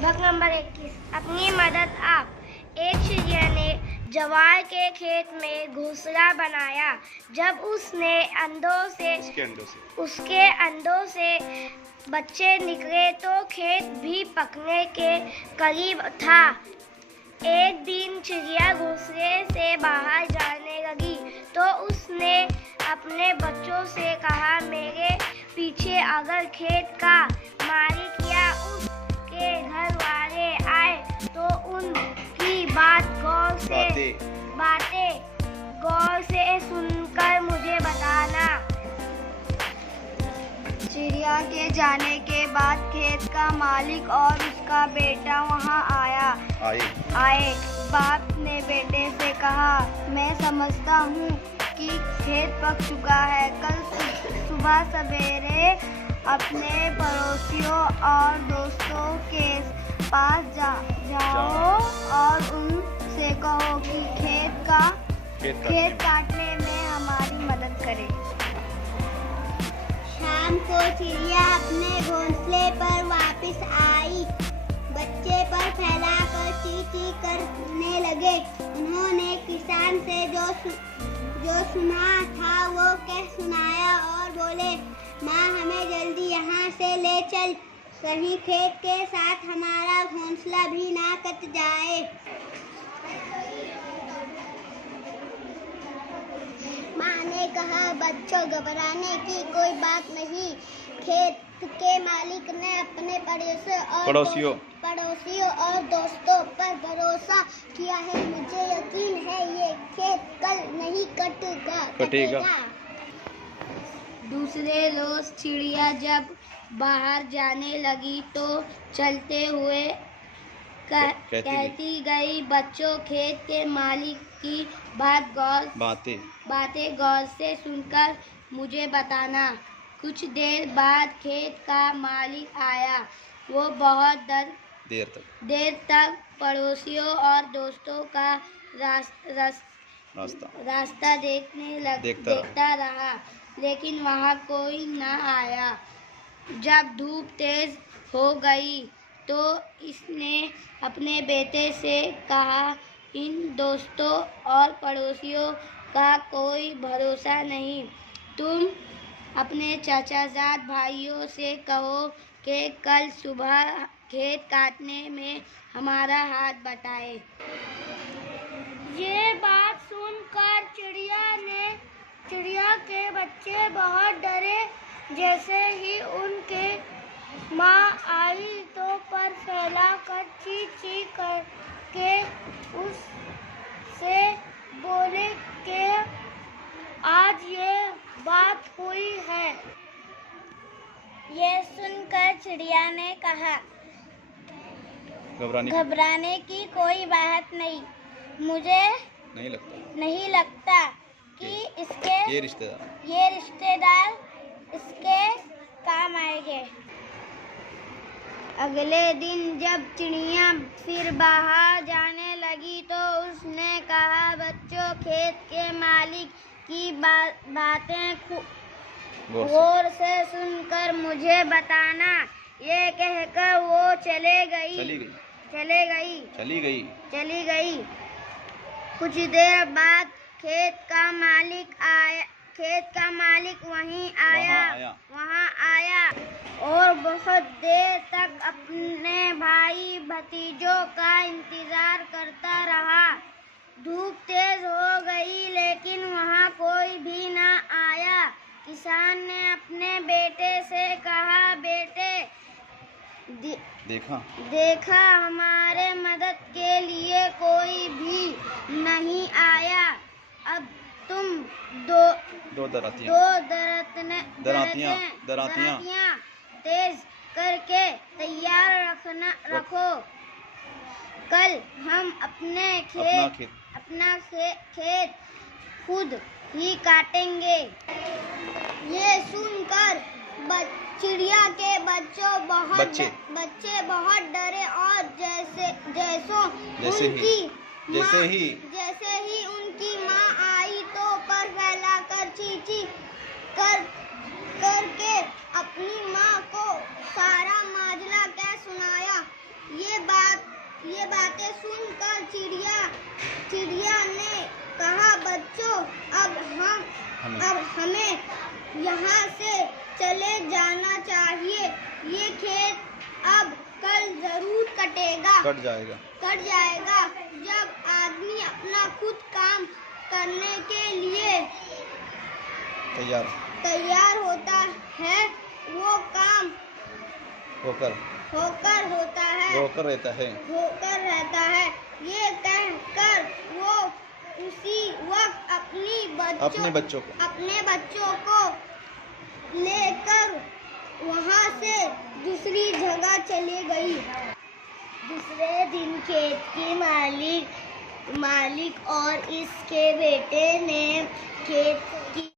सबक नंबर 21। अपनी मदद आप। एक चिड़िया ने जवार के खेत में घोंसला बनाया। जब उसके अंडों से बच्चे निकले तो खेत भी पकने के करीब था। एक दिन चिड़िया घोंसले से बाहर जाने लगी तो उसने अपने बच्चों से कहा, मेरे पीछे अगर खेत का मालिक या उसके घर वाले आए तो उनकी बातें गौर से सुनकर मुझे बताना। चिड़िया के जाने के बाद खेत का मालिक और उसका बेटा वहां आए। बाप ने बेटे से कहा, मैं समझता हूँ कि खेत पक चुका है। कल सुबह सवेरे अपने पड़ोसियों और दोस्तों के पास जाओ और उनसे कहो कि खेत काटने में हमारी मदद करें। शाम को चिड़िया अपने घोंसले पर वापस आई। बच्चे पर फैलाकर ची ची करने लगे। उन्होंने किसान से जो सुना था वो कह सुनाया और बोले, माँ हमें जल्दी यहाँ से ले चल, कहीं खेत के साथ हमारा घोंसला भी ना कट जाए। माँ ने कहा, बच्चों घबराने की कोई बात नहीं। खेत के मालिक ने अपने पड़ोसियों और दोस्तों पर भरोसा किया है। मुझे यकीन है ये खेत कल नहीं कटेगा। दूसरे रोज चिड़िया जब बाहर जाने लगी तो चलते हुए कहती गई, बच्चों खेत के मालिक की बातें गौर से सुनकर मुझे बताना। कुछ देर बाद खेत का मालिक आया। वो बहुत देर तक पड़ोसियों और दोस्तों का रास्ता देखता रहा, लेकिन वहाँ कोई न आया। जब धूप तेज हो गई तो इसने अपने बेटे से कहा, इन दोस्तों और पड़ोसियों का कोई भरोसा नहीं। तुम अपने चाचाजाद भाइयों से कहो कि कल सुबह खेत काटने में हमारा हाथ बटाए। ये बात सुनकर चिड़िया के बच्चे बहुत डरे। जैसे ही उनके माँ आई तो पर फैलाकर ची ची करके उससे बोले कि आज ये बात हुई है। ये सुनकर चिड़िया ने कहा, घबराने की कोई बात नहीं। मुझे नहीं लगता कि ये रिश्तेदार इसके काम आएंगे। अगले दिन जब चिड़िया फिर बाहर जाने लगी तो उसने कहा, बच्चों खेत के मालिक की बातें गौर से सुनकर मुझे बताना। ये कहकर वो चली गई। कुछ देर बाद खेत का मालिक वहाँ आया और बहुत देर तक अपने भाई भतीजों का इंतजार करता रहा। धूप तेज हो गई लेकिन वहाँ कोई भी न आया। किसान ने अपने बेटे से कहा, बेटे देखा हमारे मदद के लिए कोई भी नहीं आया। अब तुम दो दरातियां तेज करके तैयार रखो। कल हम अपना खेत खुद ही काटेंगे। ये सुनकर चिड़िया के बच्चे बहुत डरे और जैसे ही उनकी माँ आई तो पर फैलाकर चींची करके अपनी माँ को सारा माजरा कह सुनाया। ये ये बातें सुनकर चिड़िया ने कहा, बच्चों अब हमें यहाँ से चले जाना चाहिए। ये खेत अब कल जरूर कट जाएगा। जब आदमी अपना खुद काम करने के लिए तैयार होता है, वो काम होकर रहता है। ये कहकर वो उसी वक्त अपने बच्चों को लेकर वहाँ से दूसरी जगह चली गई। दूसरे दिन खेत की मालिक और इसके बेटे ने खेत की